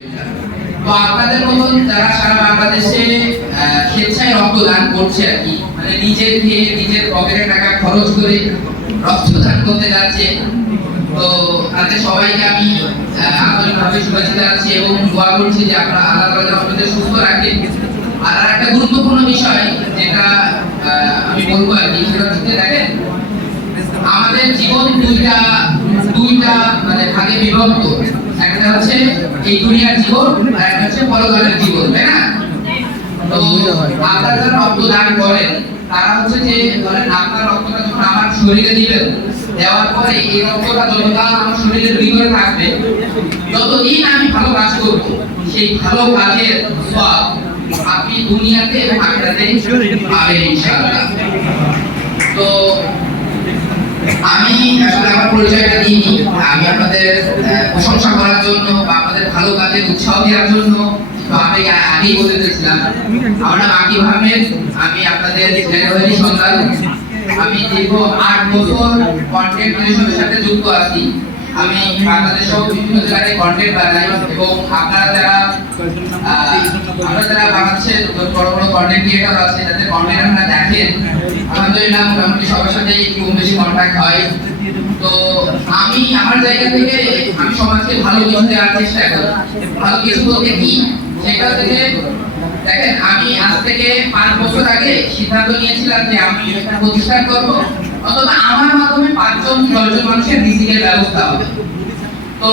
তো আপনাদের মতন যারা সারা বাংলাদেশে স্বেচ্ছায় রক্তদান করছে আর কি, মানে নিজের খেয়ে নিজের পকেটে টাকা খরচ করে রক্তদান করতে যাচ্ছে, তো তাদের সবাইকে আমি আন্তরিকভাবে শুভেচ্ছা জানাচ্ছি এবং দোয়া করছি যে আপনারা আল্লাহ তাআলা আপনাদের সুস্থ রাখেন। আর একটা গুরুত্বপূর্ণ বিষয় যেটা আমি বলবো আর কি, সেটা হচ্ছে দেখেন আমাদের জীবন দুইটা মানে ভাগে বিভক্ত। একটা হচ্ছে এই দুনিয়ার জীবন আর একটা হচ্ছে পরকালের জীবন, তাই না? তো আপনারা যারা রক্তদান করেন তারা হচ্ছে যে ধরেন আপনার রক্তটা যখন আমার শরীরে দিবেন, দেওয়ার পরে এই রক্তটা যতকাল আমার শরীরের ভিতরে থাকবে, যতদিন আমি ভালো কাজ করব, সেই ভালো কাজের সওয়াব আপনি দুনিয়াতে এবং আখিরাতে পাবেন ইনশাআল্লাহ। তো আমি আসলে আমার পরিচয়টা দিইনি, আমি আপনাদের প্রশংসা করার জন্য বা আপনাদের ভালো কাজের উৎসাহ দেওয়ার জন্য আমি আগেই বলে দিয়েছিলাম। আমার নাম আকিব আহমেদ, আমি আপনাদের জেনারেলি সন্তান। আমি দীর্ঘ 8 বছর কন্টেন্ট ক্রিয়েশনের সাথে যুক্ত আছি। আমি বাংলাদেশেও বিভিন্ন জায়গায় কন্টেন্ট বানাই এবং আপনারা যারা বাংলাদেশের বড় বড় কন্টেন্ট ক্রিয়েটর আছে, যাদের কন্টেন্ট আপনারা দেখেন, আলহামদুলিল্লাহ মোটামুটি সবার সাথে একটু বেশি কন্ট্যাক্ট হয়। তো আমি আমার জায়গা থেকে আমি সমাজকে ভালো কিছু দেওয়ার চেষ্টা করি। ভালো কিছু বলতে কি, সেটা থেকে দেখেন আমি আজ থেকে 5 বছর আগে সিদ্ধান্ত নিয়েছিলাম যে আমি একটা প্রতিষ্ঠান করবো, অথবা আমার মাধ্যমে 5 জন 10 জন মানুষের রিজিকের ব্যবস্থা হবে। তো